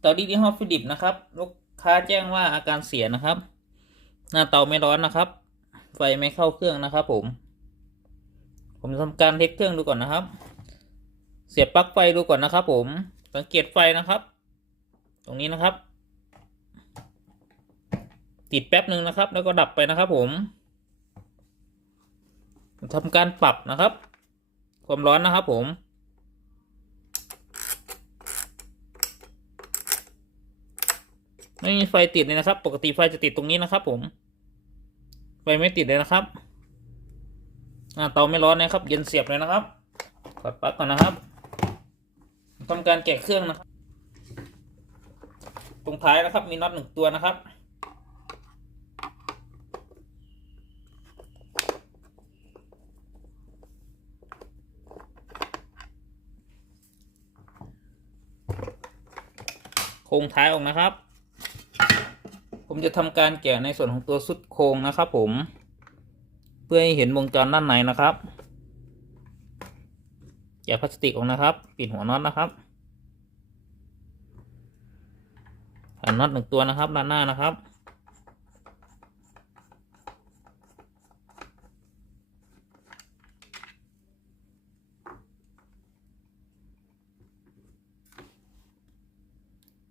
เตาดีๆห้อฟิลิปนะครับลูกค้าแจ้งว่าอาการเสียนะครับหน้าเตาไม่ร้อนนะครับไฟไม่เข้าเครื่องนะครับผมทำการเทสเครื่องดูก่อนนะครับเสียบปลั๊กไฟดูก่อนนะครับผมสังเกตไฟนะครับตรงนี้นะครับติดแป๊บหนึ่งนะครับแล้วก็ดับไปนะครับผมทำการปรับนะครับความร้อนนะครับผมไม่มีไฟติดเลยนะครับปกติไฟจะติดตรงนี้นะครับผมไฟไม่ติดเลยนะครับเตาไม่ร้อนนะครับเย็นเสียบเลยนะครับถอดปลั๊กก่อนนะครับทำการแกะเครื่องนะครับตรงท้ายนะครับมีน็อต1 ตัวนะครับโครงท้ายออกนะครับผมจะทำการแกะในส่วนของตัวซุดโครงนะครับผมเพื่อให้เห็นวงจรด้านในนะครับแกะพลาสติกออกนะครับปิดหัวน็อตนะครับใส่น็อต1 ตัวนะครับด้านหน้านะครับ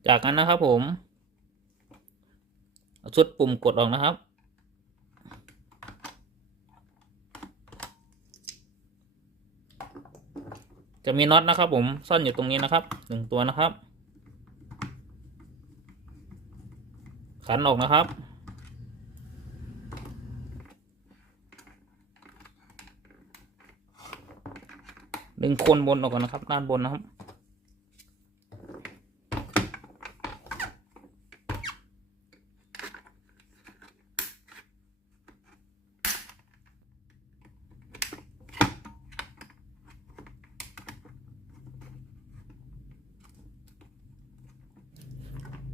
จากนั้นนะครับผมเอาชุดปุ่มกดออกนะครับจะมีน็อตนะครับผมซ่อนอยู่ตรงนี้นะครับ1 ตัวนะครับขันออกนะครับดึงโคนบนออกก่อนนะครับด้านบนนะครับ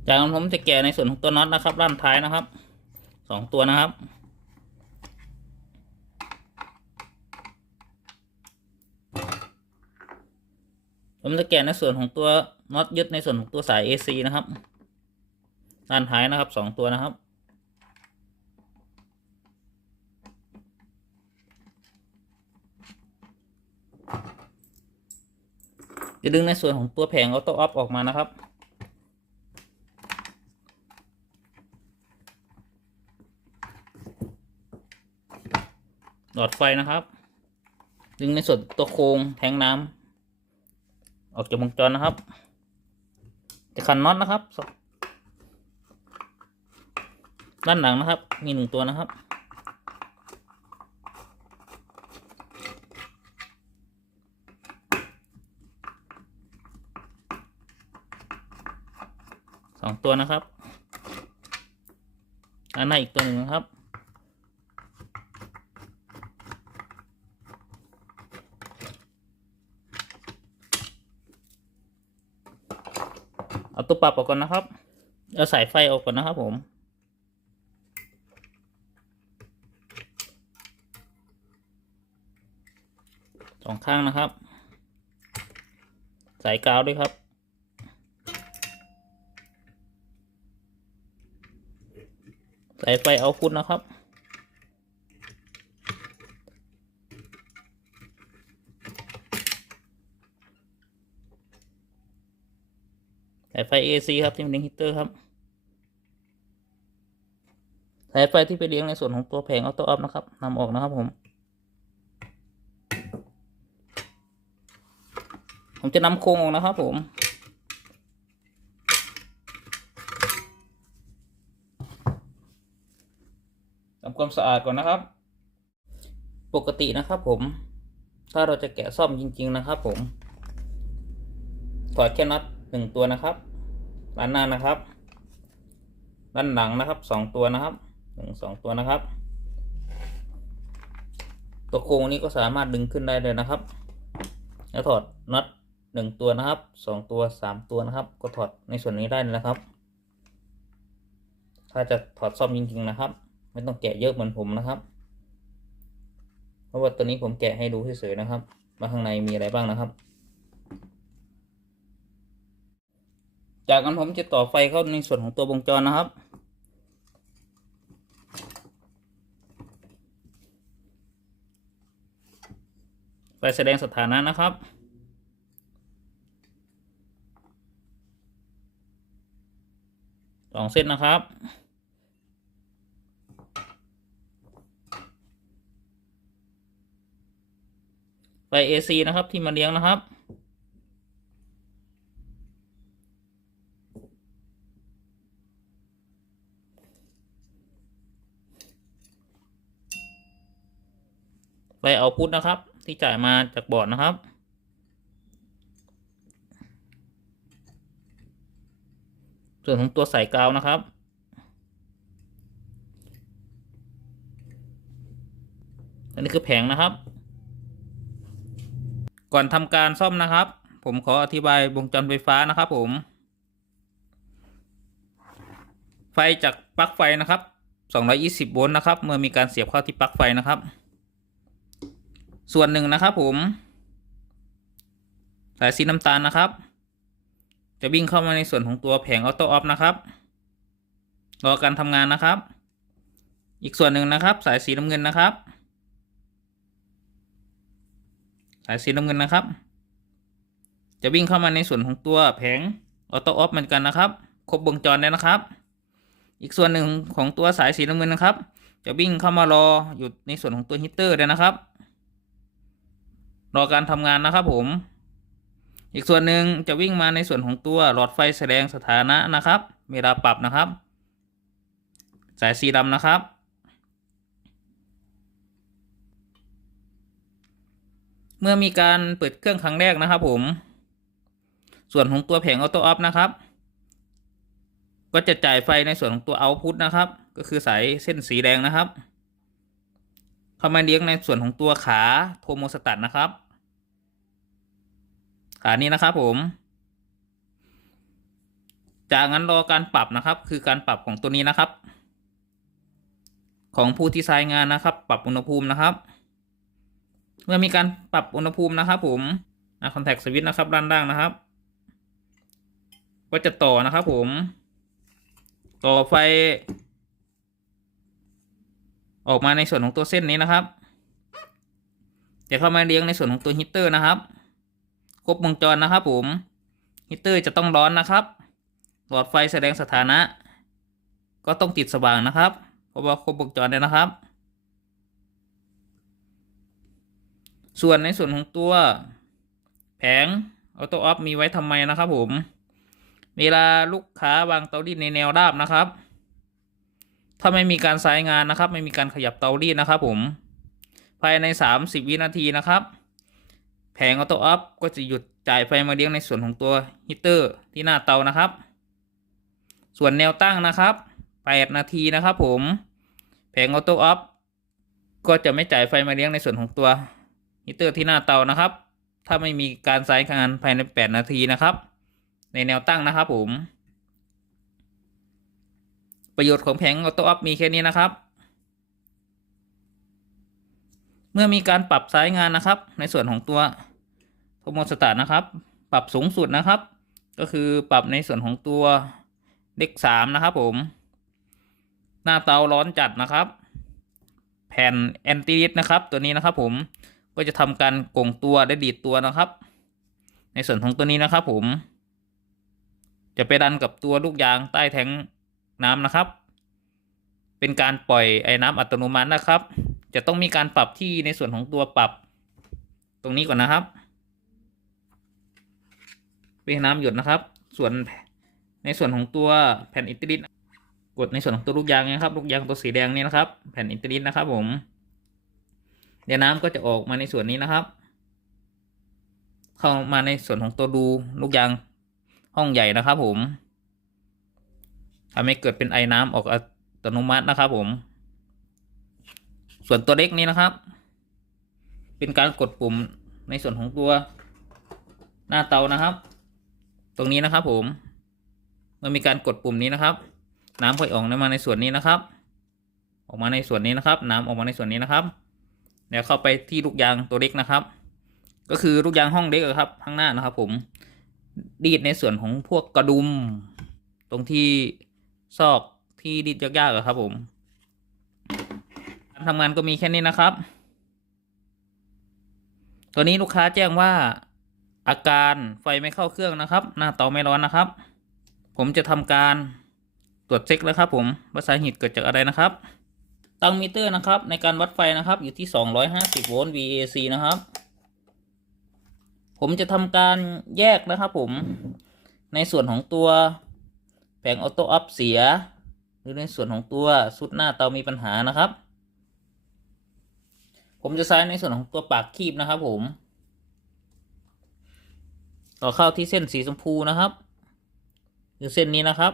จากนั้นผมจะแกะในส่วนของตัวน็อตนะครับด้านท้ายนะครับ2 ตัวนะครับผมจะแกะในส่วนของตัวน็อตยึดในส่วนของตัวสาย AC นะครับด้านท้ายนะครับ2 ตัวนะครับจะดึงในส่วนของตัวแผงออโต้ออฟออกมานะครับหลอดไฟนะครับดึงในส่วนตัวโครงแทงน้ำออกจากวงจรนะครับจะขันน็อตนะครับด้านหลังนะครับมี1 ตัวนะครับ2 ตัวนะครับด้านหน้าอีกตัวหนึ่งนะครับเอาตัวปรับออกก่อนนะครับเอาสายไฟออกก่อนนะครับผม2 ข้างนะครับสายกาวด้วยครับสายไฟเอาท์พุตนะครับสายไฟ AC ครับที่เป็นฮีตเตอร์ครับสายไฟที่ไปเลี้ยงในส่วนของตัวแผงออโต้ออฟนะครับนำออกนะครับผมจะนำโครงออกนะครับผมทำความสะอาดก่อนนะครับปกตินะครับผมถ้าเราจะแกะซ่อมจริงๆนะครับผมถอดแค่น็อต1 ตัวนะครับด้านหน้านะครับด้านหลังนะครับ2 ตัวนะครับ2 ตัวนะครับตัวโครงนี้ก็สามารถดึงขึ้นได้เลยนะครับแล้วถอดน็อต1 ตัวนะครับ2 ตัว3 ตัวนะครับก็ถอดในส่วนนี้ได้นะครับถ้าจะถอดซ่อมจริงๆนะครับไม่ต้องแกะเยอะเหมือนผมนะครับเพราะว่าตัวนี้ผมแกะให้ดูเฉยๆนะครับว่าข้างในมีอะไรบ้างนะครับ จากนั้นผมจะต่อไฟเข้าในส่วนของตัววงจรนะครับไฟแสดงสถานะนะครับ2 เส้นนะครับไฟ AC นะครับที่มาเลี้ยงนะครับไฟเอาพุทนะครับที่จ่ายมาจากบอร์ดนะครับส่วนของตัวสายกาวนะครับอันนี้คือแผงนะครับก่อนทำการซ่อมนะครับผมขออธิบายวงจรไฟฟ้านะครับผมไฟจากปลั๊กไฟนะครับ220 โวลต์นะครับเมื่อมีการเสียบเข้าที่ปลั๊กไฟนะครับส่วนหนึ่งนะครับผมสายสีน้ำตาลนะครับจะวิ่งเข้ามาในส่วนของตัวแผงออโต้ออฟนะครับรอการทำงานนะครับอีกส่วนหนึ่งนะครับสายสีน้ำเงินนะครับสายสีน้ำเงินนะครับจะวิ่งเข้ามาในส่วนของตัวแผงออโต้ออฟเหมือนกันนะครับครบวงจรแล้วนะครับอีกส่วนหนึ่งของตัวสายสีน้ำเงินนะครับจะวิ่งเข้ามารออยู่ในส่วนของตัวฮีตเตอร์เลยนะครับรอการทำงานนะครับผมอีกส่วนหนึ่งจะวิ่งมาในส่วนของตัวหลอดไฟแสดงสถานะนะครับเวลาปรับนะครับสายสีดำนะครับเมื่อมีการเปิดเครื่องครั้งแรกนะครับผมส่วนของตัวแผงออโต้ออฟนะครับก็จะจ่ายไฟในส่วนของตัวเอาต์พุตนะครับก็คือสายเส้นสีแดงนะครับเข้ามาเลี้ยงในส่วนของตัวขาโทโมสตัตนะครับขานี้นะครับผมจากนั้นรอการปรับนะครับคือการปรับของตัวนี้นะครับของผู้ที่ใช้งานนะครับปรับอุณหภูมินะครับเมื่อมีการปรับอุณหภูมินะครับผมคอนแทคสวิตช์นะครับด้านล่างนะครับก็จะต่อนะครับผมต่อไฟออกมาในส่วนของตัวเส้นนี้นะครับจะเข้ามาเลี้ยงในส่วนของตัวฮีตเตอร์นะครับครบวงจรนะครับผมฮีตเตอร์จะต้องร้อนนะครับหลอดไฟแสดงสถานะก็ต้องติดสว่างนะครับเพราะว่าครบวงจรแล้วนะครับส่วนในส่วนของตัวแผงออโต้ออฟมีไว้ทำไมนะครับผมเวลาลูกค้าวางเตารีดในแนวราบนะครับถ้าไม่มีการใช้งานนะครับไม่มีการขยับเตารีดนะครับผมภายใน30 วินาทีนะครับแผงออโต้ออฟก็จะหยุดจ่ายไฟมาเลี้ยงในส่วนของตัวฮีตเตอร์ที่หน้าเตานะครับส่วนแนวตั้งนะครับ8 นาทีนะครับผมแผงออโต้ออฟก็จะไม่จ่ายไฟมาเลี้ยงในส่วนของตัวฮีตเตอร์ที่หน้าเตานะครับถ้าไม่มีการใช้งานภายใน8 นาทีนะครับในแนวตั้งนะครับผมประโยชน์ของแผงออโต้ออฟมีแค่นี้นะครับเมื่อมีการปรับสายงานนะครับในส่วนของตัวโทโมสตัตนะครับปรับสูงสุดนะครับก็คือปรับในส่วนของตัวเลข3นะครับผมหน้าเตาร้อนจัดนะครับแผ่นแอนติลิสนะครับตัวนี้นะครับผมก็จะทำการโก่งตัวและดีดตัวนะครับในส่วนของตัวนี้นะครับผมจะไปดันกับตัวลูกยางใต้แทงน้ำนะครับเป็นการปล่อยไอ้น้ำอัตโนมัตินะครับจะต้องมีการปรับที่ในส่วนของตัวปรับตรงนี้ก่อนนะครับเป็นน้ำหยดนะครับส่วนในส่วนของตัวแผ่นอินทิลิสกดในส่วนของตัวลูกยางนะครับลูกยางตัวสีแดงนี่นะครับแผ่นอินทิลิสนะครับผมเดี๋ยวน้ำก็จะออกมาในส่วนนี้นะครับเข้ามาในส่วนของตัวดูลูกยางห้องใหญ่นะครับผมทำให้เกิดเป็นไอน้ำออกอัตโนมัตินะครับผมส่วนตัวเล็กนี้นะครับเป็นการกดปุ่มในส่วนของตัวหน้าเตานะครับตรงนี้นะครับผมเมื่อมีการกดปุ่มนี้นะครับน้ำค่อยออกมาในส่วนนี้นะครับออกมาในส่วนนี้นะครับน้ำออกมาในส่วนนี้นะครับเดี๋ยวเข้าไปที่ลูกยางตัวเล็กนะครับก็คือลูกยางห้องเล็กครับข้างหน้านะครับผม ดีดในส่วนของพวกกระดุมตรงที่ซอกที่ดีดยากๆอะครับผมการทำงานก็มีแค่นี้นะครับตัวนี้ลูกค้าแจ้งว่าอาการไฟไม่เข้าเครื่องนะครับหน้าเตาไม่ร้อนนะครับผมจะทำการตรวจเช็คแล้วครับผมว่าสาเหตุเกิดจากอะไรนะครับตั้งมิเตอร์นะครับในการวัดไฟนะครับอยู่ที่250โวลต์ VAC นะครับผมจะทำการแยกนะครับผมในส่วนของตัวแผงออโต้อัพเสียหรือในส่วนของตัวชุดหน้าเตามีปัญหานะครับผมจะใช้ในส่วนของตัวปากคีบนะครับผมต่อเข้าที่เส้นสีชมพูนะครับคือเส้นนี้นะครับ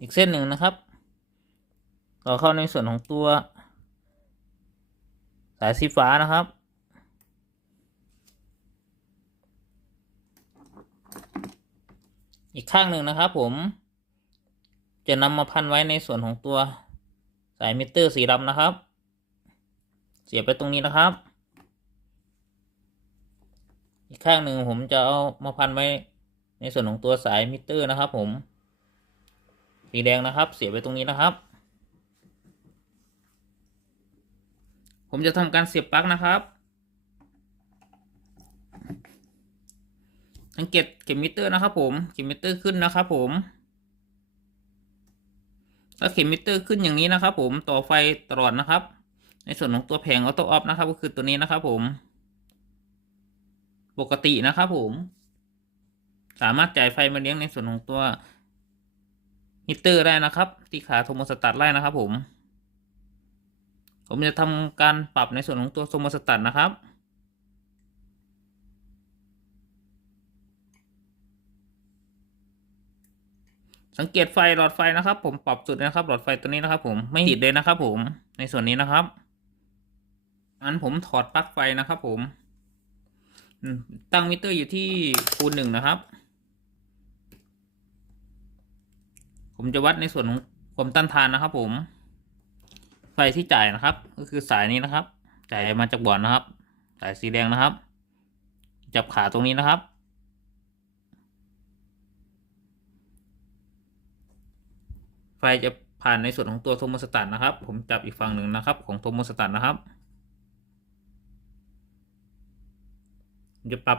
อีกเส้นหนึ่งนะครับต่อเข้าในส่วนของตัวสายสีฟ้านะครับอีกข้างหนึ่งนะครับผมจะนำมาพันไว้ในส่วนของตัวสายมิเตอร์สีดำนะครับเสียบไปตรงนี้นะครับอีกข้างหนึ่งผมจะเอามาพันไว้ในส่วนของตัวสายมิเตอร์นะครับผมสีแดงนะครับเสียบไปตรงนี้นะครับผมจะทำการเสียบปลั๊กนะครับสังเกตเข็มมิเตอร์นะครับผมเข็มมิเตอร์ขึ้นนะครับผมถ้าเข็มมิเตอร์ขึ้นอย่างนี้นะครับผมต่อไฟตลอดนะครับในส่วนของตัวแผงออโต้ออฟนะครับก็คือตัวนี้นะครับผมปกตินะครับผมสามารถจ่ายไฟมาเลี้ยงในส่วนของตัวมิเตอร์ได้นะครับที่ขาโทโมสตัตไล่นะครับผมจะทำการปรับในส่วนของตัวโทโมสตัตนะครับสังเกตไฟหลอดไฟนะครับผมปรับจุดนะครับหลอดไฟตัวนี้นะครับผมไม่ติดเลยนะครับผมในส่วนนี้นะครับงั้นผมถอดปลั๊กไฟนะครับผมตั้งมิเตอร์อยู่ที่คูณ1นะครับผมจะวัดในส่วนของความต้านทานนะครับผมไฟที่จ่ายนะครับก็คือสายนี้นะครับจ่ายมาจากบอร์ดนะครับสายสีแดงนะครับจับขาตรงนี้นะครับไฟจะผ่านในส่วนของตัวโทโมสตัตนะครับผมจับอีกฝั่งหนึ่งนะครับของโทโมสตัตนะครับจะปรับ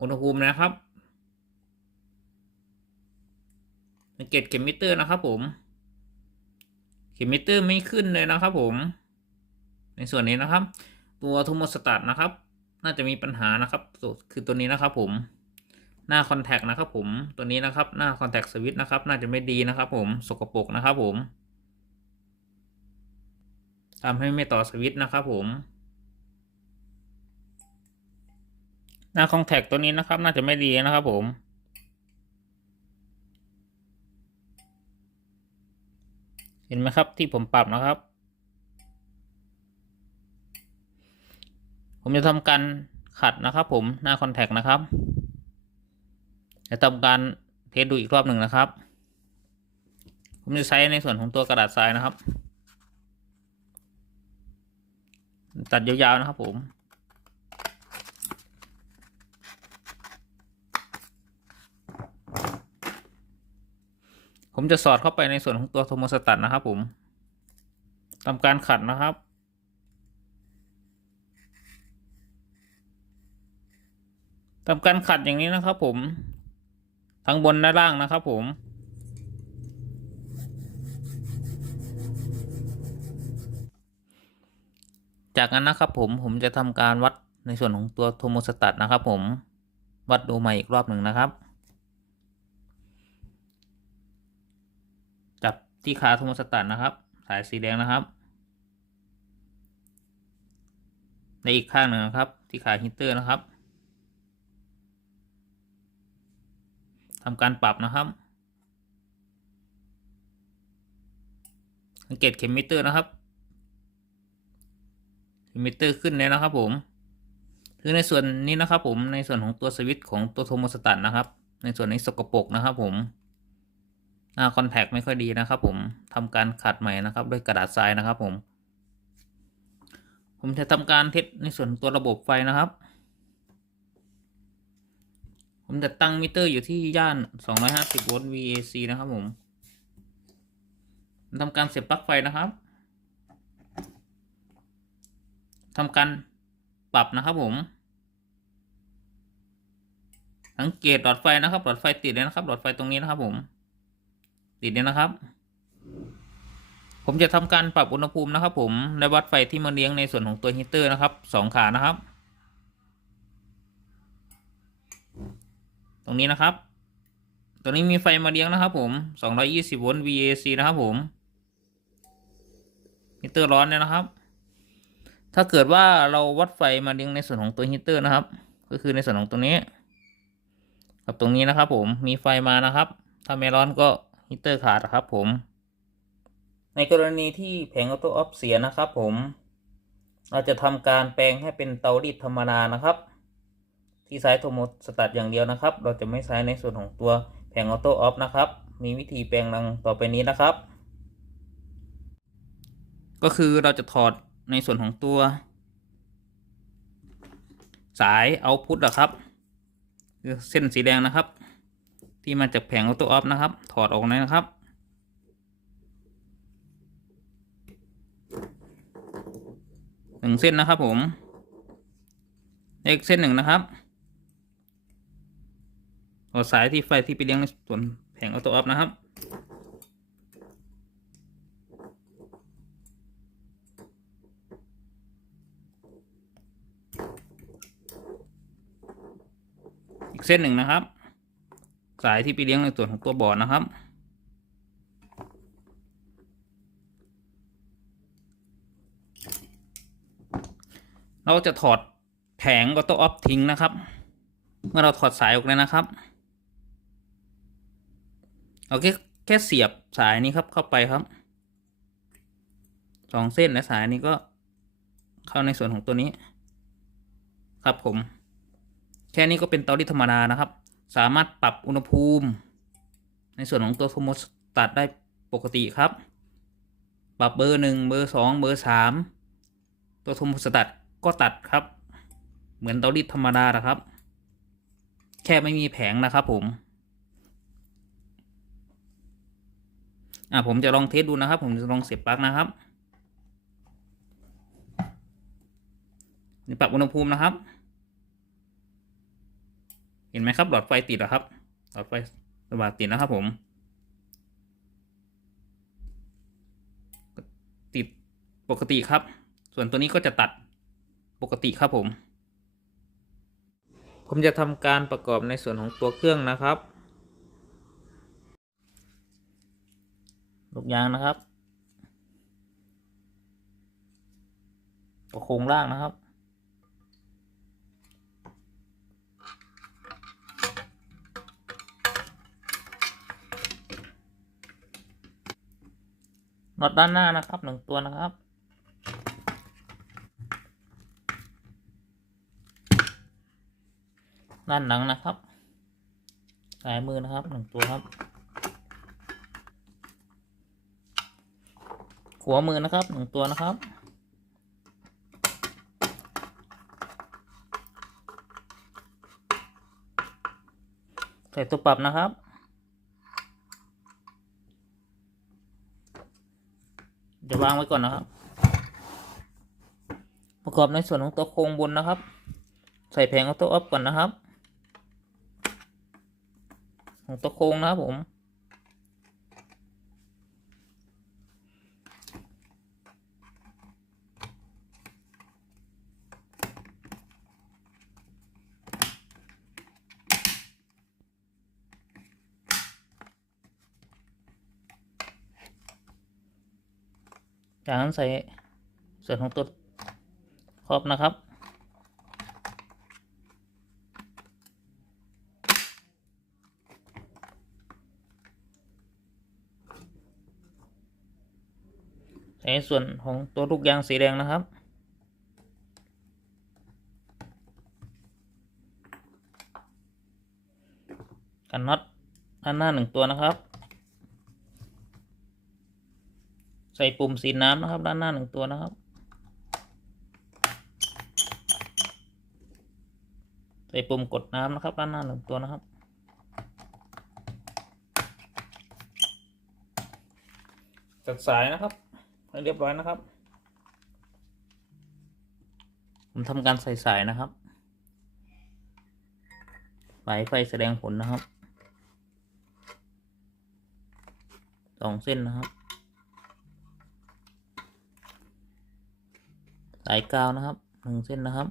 อุณหภูมินะครับสังเกตเข็มมิเตอร์นะครับผมเข็มมิเตอร์ไม่ขึ้นเลยนะครับผมในส่วนนี้นะครับตัวโทโมสตัตนะครับน่าจะมีปัญหานะครับคือตัวนี้นะครับผมหน้าคอนแทคนะครับผมตัวนี้นะครับหน้าคอนแทคสวิตช์นะครับน่าจะไม่ดีนะครับผมสกปรกนะครับผมทำให้ไม่ต่อสวิตช์นะครับผมหน้าคอนแทคตัวนี้นะครับน่าจะไม่ดีนะครับผมเห็นไหมครับที่ผมปรับนะครับผมจะทำการขัดนะครับผมหน้าคอนแทคนะครับจะทำการเทสดูอีกรอบหนึ่งนะครับผมจะใช้ในส่วนของตัวกระดาษทรายนะครับตัดยาวๆนะครับผมจะสอดเข้าไปในส่วนของตัวโทโมสตัตนะครับผมทำการขัดนะครับทำการขัดอย่างนี้นะครับผมทั้งบนและล่างนะครับผมจากนั้นนะครับผมจะทำการวัดในส่วนของตัวโทโมสตัตนะครับผมวัดดูใหม่อีกรอบหนึ่งนะครับจับที่ขาโทโมสตัตนะครับสายสีแดงนะครับในอีกข้างหนึ่งนะครับที่ขาฮีเตอร์นะครับทำการปรับนะครับสังเกตเข็มมิเตอร์นะครับเข็มมิเตอร์ขึ้นเลยนะครับผมคือในส่วนนี้นะครับผมในส่วนของตัวสวิตช์ของตัวโทโมสตัตนะครับในส่วนนี้สกปรกนะครับผมหน้าคอนแทคไม่ค่อยดีนะครับผมทำการขัดใหม่นะครับด้วยกระดาษทรายนะครับผม ผมจะทำการเทสในส่วนตัวระบบไฟนะครับผมจะตั้งมิเตอร์อยู่ที่ย่าน250โวลต์ VAC นะครับผมทำการเสียบปลั๊กไฟนะครับทำการปรับนะครับผมสังเกตหลอดไฟนะครับหลอดไฟติดเลยนะครับหลอดไฟตรงนี้นะครับผมติดเลยนะครับผมจะทำการปรับอุณหภูมินะครับผมและวัดไฟที่มาเลี้ยงในส่วนของตัวฮีเตอร์นะครับ2 ขานะครับตรงนี้นะครับตรงนี้มีไฟมาเลี้ยงนะครับผม220โวลต์ VAC นะครับผมฮีเตอร์ร้อนเนี่ยนะครับถ้าเกิดว่าเราวัดไฟมาเลี้ยงในส่วนของตัวฮีเตอร์นะครับก็คือในส่วนของตรงนี้กับตรงนี้นะครับผมมีไฟมานะครับถ้าไม่ร้อนก็ฮีเตอร์ขาดครับผมในกรณีที่แผงออโต้ออฟเสียนะครับผมเราจะทำการแปลงให้เป็นเตารีดธรรมดานะครับที่ใช้โทรโมสตัตอย่างเดียวนะครับเราจะไม่ใช้ในส่วนของตัวแผงออโต้ออฟนะครับมีวิธีแปลงดังต่อไปนี้นะครับก็คือเราจะถอดในส่วนของตัวสายเอาพุทนะครับคือเส้นสีแดงนะครับที่มาจากแผงออโต้ออฟนะครับถอดออกเลยนะครับ1 เส้นนะครับผมอีกเส้น1นะครับต่อสายที่ไฟที่ไปเลี้ยงในส่วนแผงออโต้ออฟนะครับอีกเส้น1นะครับสายที่ไปเลี้ยงในส่วนของตัวบอร์ดนะครับเราจะถอดแผงออโต้ออฟทิ้งนะครับเมื่อเราถอดสายออกเลยนะครับเอาแค่เสียบสายนี้ครับเข้าไปครับ2 เส้นและสายนี้ก็เข้าในส่วนของตัวนี้ครับผมแค่นี้ก็เป็นเตารีดธรรมดานะครับสามารถปรับอุณหภูมิในส่วนของตัวโทรโมสตัตได้ปกติครับปรับเบอร์1เบอร์2เบอร์3ตัวโทรโมสตัตก็ตัดครับเหมือนเตารีดธรรมดานะครับแค่ไม่มีแผงนะครับผมผมจะลองเทสดูนะครับผมจะลองเสียบปลั๊กนะครับนี่ปรับอุณหภูมินะครับเห็นไหมครับหลอดไฟติดแล้วครับหลอดไฟสว่างติดนะครับผมติดปกติครับส่วนตัวนี้ก็จะตัดปกติครับผมจะทำการประกอบในส่วนของตัวเครื่องนะครับลูกยางนะครับตัวโครงล่างนะครับน็อตด้านหน้านะครับ1 ตัวนะครับด้านหลังนะครับสายมือนะครับ1 ตัวครับหัวมือนะครับ1 ตัวนะครับใส่ตัวปรับนะครับจะวางไว้ก่อนนะครับประกอบในส่วนของตัวโครงบนนะครับใส่แผงออโต้ออฟก่อนนะครับของตัวโครงนะครับผมจากนั้นใส่ส่วนของตัวครอบนะครับใส่ส่วนของตัวลูกยางสีแดงนะครับกันน็อตด้านหน้า1 ตัวนะครับใส่ปุ่มสีน้ำนะครับด้านหน้า1 ตัวนะครับ ใส่ปุ่มกดน้ำนะครับด้านหน้า1 ตัวนะครับตัดสายนะครับให้เรียบร้อยนะครับผมทำการใส่สายนะครับสายไฟแสดงผลนะครับ2 เส้นนะครับสายกาวนะครับ1 เส้นนะครับ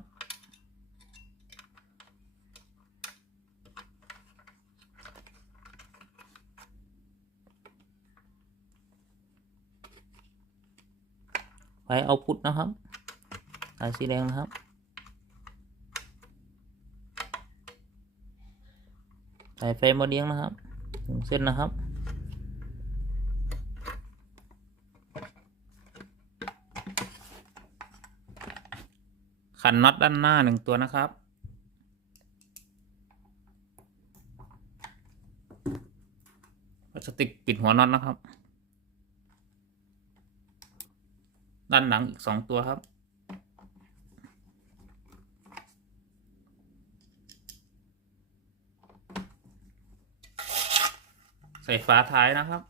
ไฟเอาพุทนะครับสายสีแดงนะครับสายไฟโมเดลนะครับ1 เส้นนะครับขันน็อตด้านหน้า1 ตัวนะครับพลาสติกปิดหัวน็อตนะครับด้านหลังอีก2 ตัวครับใส่ฝาท้ายนะครับ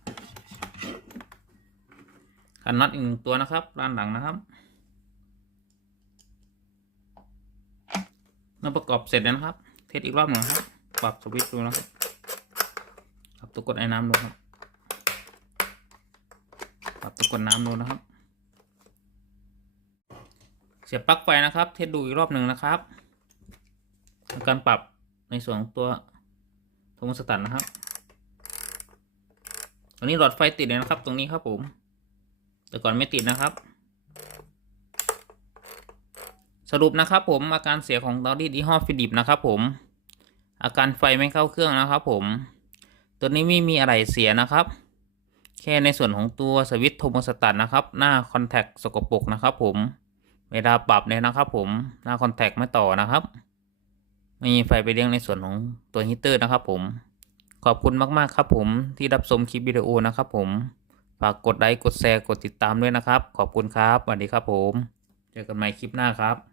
ขันน็อตอีก1 ตัวนะครับด้านหลังนะครับเมื่อประกอบเสร็จแล้วนะครับเทสอีกรอบหนึ่งครับปรับสวิตช์ดูนะครับปรับตัวกดไอ้น้ำดูครับปรับตัวกดน้ำดูนะครับเสียบปลั๊กไฟนะครับเทสดูอีกรอบหนึ่งนะครับการปรับในส่วนของตัวโทรโมสตัตนะครับตอนนี้หลอดไฟติดเลยนะครับตรงนี้ครับผมแต่ก่อนไม่ติดนะครับสรุปนะครับผมอาการเสียของเตารีดยี่ห้อฟิลิปนะครับผมอาการไฟไม่เข้าเครื่องนะครับผมตัวนี้ไม่มีอะไรเสียนะครับแค่ในส่วนของตัวสวิตช์โทรโมสตัตนะครับหน้าคอนแทคสกปรกนะครับผมเวลาปรับเนี่ยนะครับผมหน้าคอนแทคไม่ต่อนะครับไม่มีไฟไปเลี้ยงในส่วนของตัวฮีตเตอร์นะครับผมขอบคุณมากๆครับผมที่รับชมคลิปวิดีโอนะครับผมฝากกดไลค์กดแชร์กดติดตามด้วยนะครับขอบคุณครับสวัสดีครับผมเจอกันใหม่คลิปหน้าครับ